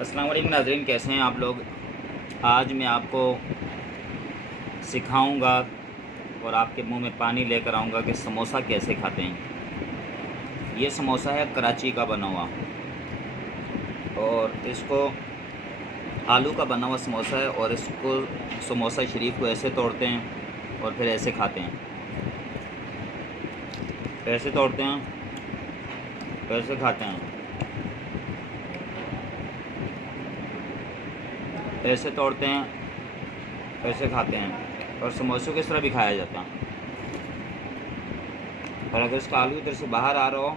अस्सलाम वालेकुम नाज़रीन, कैसे हैं आप लोग। आज मैं आपको सिखाऊंगा और आपके मुंह में पानी लेकर आऊँगा कि समोसा कैसे खाते हैं। ये समोसा है कराची का बना हुआ, और इसको आलू का बना हुआ समोसा है। और इसको समोसा शरीफ को ऐसे तोड़ते हैं और फिर ऐसे खाते हैं। ऐसे तोड़ते हैं, ऐसे खाते हैं, ऐसे तोड़ते हैं, ऐसे खाते हैं। और समोसे को इस तरह भी खाया जाता है। और अगर इसका आलू इधर से बाहर आ रहा हो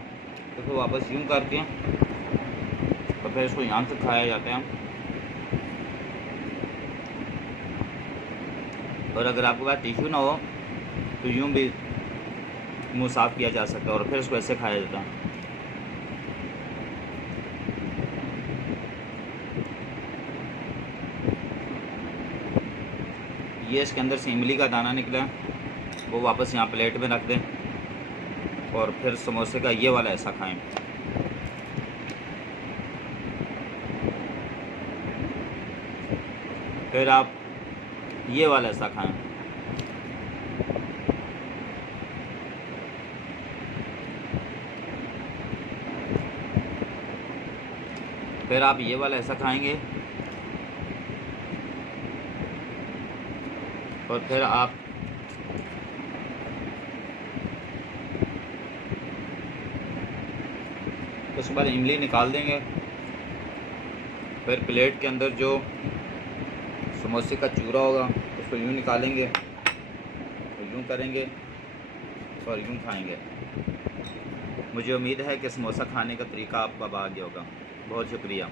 तो फिर वापस यूँ करके और फिर इसको यहाँ तक खाया जाता है। और अगर आपके पास टिश्यू ना हो तो यूँ भी मुंह साफ़ किया जा सकता है और फिर इसको ऐसे खाया जाता है। ये इसके अंदर से इमली का दाना निकला है, वो वापस यहाँ प्लेट में रख दें और फिर समोसे का ये वाला ऐसा खाएं। फिर आप ये वाला ऐसा खाएं। फिर आप ये वाला ऐसा खाएंगे और फिर आप उसके बाद इमली निकाल देंगे। फिर प्लेट के अंदर जो समोसे का चूरा होगा उसको यूँ निकालेंगे और यूँ करेंगे और यूँ खाएंगे। मुझे उम्मीद है कि समोसा खाने का तरीका आपको अब आ गया होगा। बहुत शुक्रिया।